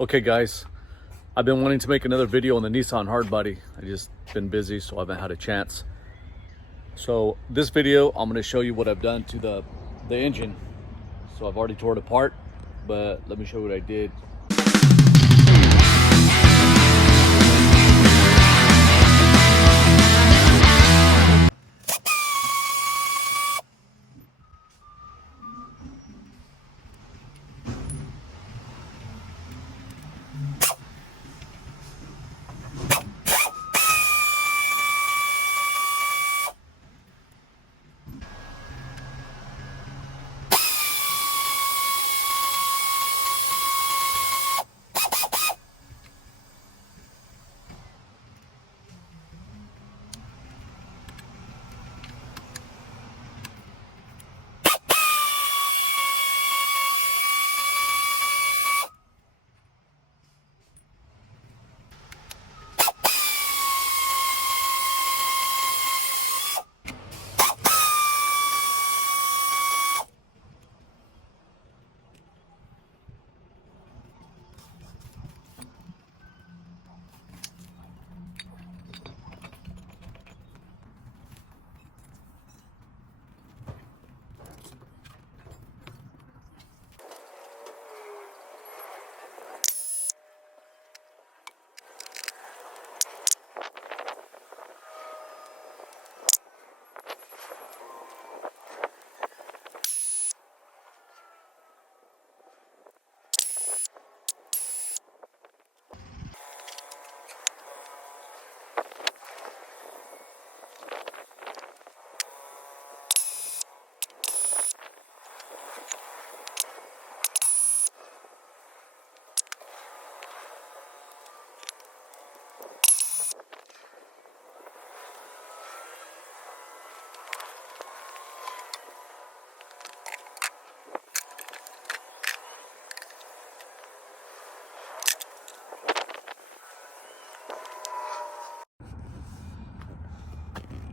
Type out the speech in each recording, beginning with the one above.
Okay guys, I've been wanting to make another video on the Nissan hardbody. I just been busy, so I haven't had a chance. So this video, I'm going to show you what I've done to the engine. So I've already tore it apart, but let me show you what I did.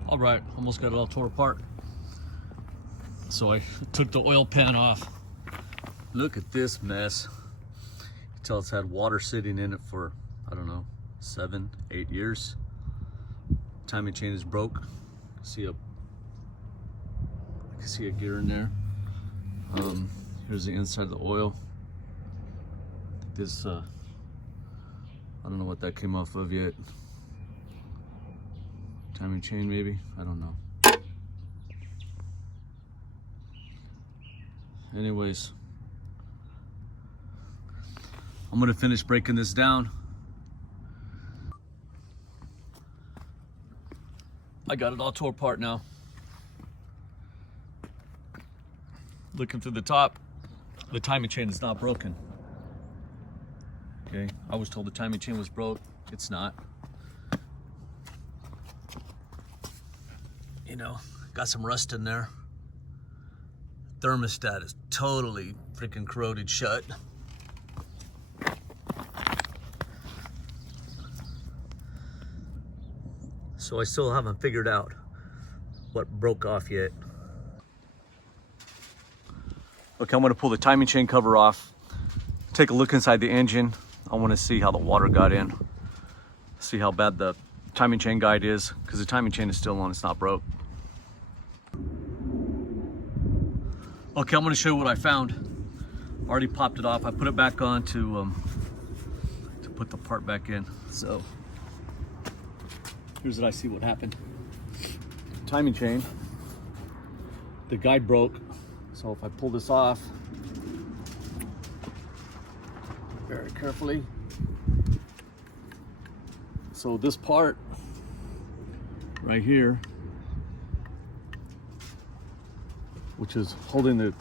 All right, almost got it all tore apart. So I took the oil pan off. Look at this mess. You can tell it's had water sitting in it for, I don't know, 7, 8 years. Timing chain is broke. I can see a gear in there. Here's the inside of the oil. I think this, I don't know what that came off of yet. Timing chain maybe, I don't know. Anyways, I'm gonna finish breaking this down. I got it all tore apart now. Looking through the top, the timing chain is not broken. Okay, I was told the timing chain was broke. It's not. You know, got some rust in there. Thermostat is totally freaking corroded shut. So I still haven't figured out what broke off yet. Okay, I'm gonna pull the timing chain cover off, take a look inside the engine. I wanna see how the water got in, see how bad the timing chain guide is, because the timing chain is still on, it's not broke. Okay, I'm gonna show you what I found. Already popped it off. I put it back on to put the part back in. So here's what I see what happened. Timing chain, the guide broke. So if I pull this off very carefully, so this part right here, which is holding the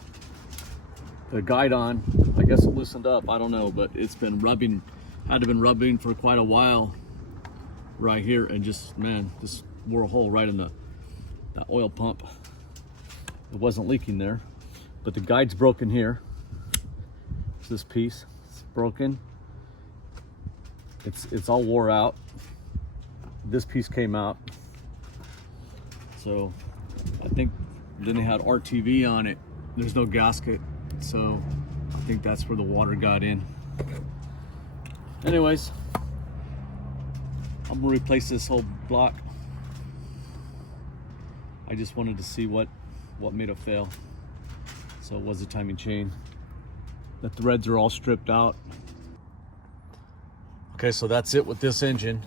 guide on, I guess it loosened up, I don't know, but it's been rubbing, had to have been rubbing for quite a while right here, and just, man, just wore a hole right in that oil pump. It wasn't leaking there, but the guide's broken here. It's this piece, it's broken. It's all wore out. This piece came out. So I think then they had RTV on it. There's no gasket, so I think that's where the water got in. Anyways, I'm gonna replace this whole block. I just wanted to see what made it fail. So it was a timing chain. The threads are all stripped out. Okay, so that's it with this engine.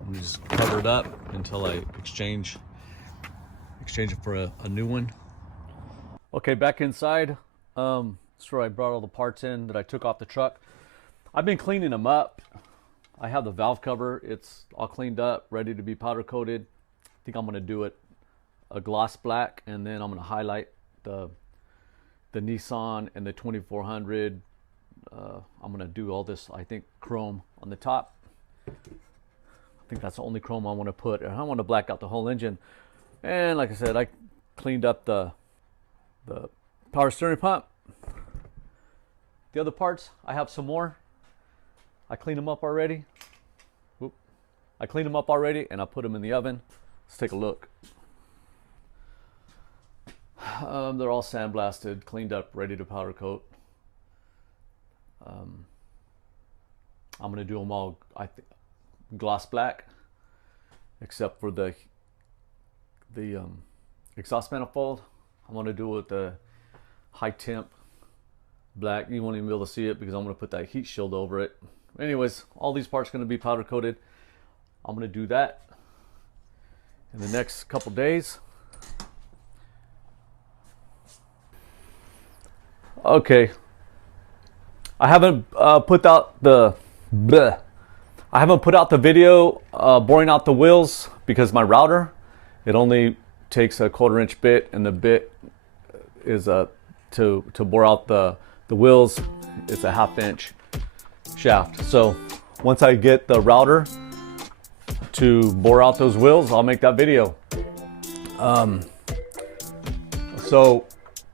I'm just cover it up until I exchange it for a new one. Okay, back inside. That's where I brought all the parts in that I took off the truck. I've been cleaning them up. I have the valve cover. It's all cleaned up, ready to be powder coated. I think I'm gonna do it a gloss black, and then I'm gonna highlight the Nissan and the 2400. I'm gonna do all this, I think, chrome on the top. I think that's the only chrome I want to put. And I want to black out the whole engine. And like I said, I cleaned up the power steering pump. The other parts, I have some more. I cleaned them up already. Whoop. I cleaned them up already, and I put them in the oven. Let's take a look. They're all sandblasted, cleaned up, ready to powder coat. I'm gonna do them all, I think, gloss black, except for the exhaust manifold. I'm gonna do it with the high temp black. You won't even be able to see it because I'm gonna put that heat shield over it. Anyways, all these parts are gonna be powder coated. I'm gonna do that in the next couple days. Okay, I haven't put out the video boring out the wheels because my router, it only takes a 1/4 inch bit, and the bit is to bore out the wheels, it's a 1/2 inch shaft. So once I get the router to bore out those wheels, I'll make that video. So,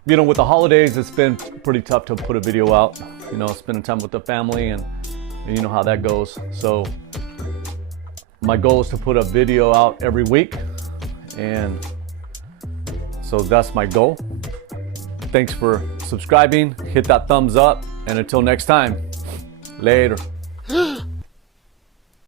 you know, with the holidays, it's been pretty tough to put a video out, you know, spending time with the family, and you know how that goes. So my goal is to put a video out every week, and so that's my goal. Thanks for subscribing, hit that thumbs up, and until next time, later.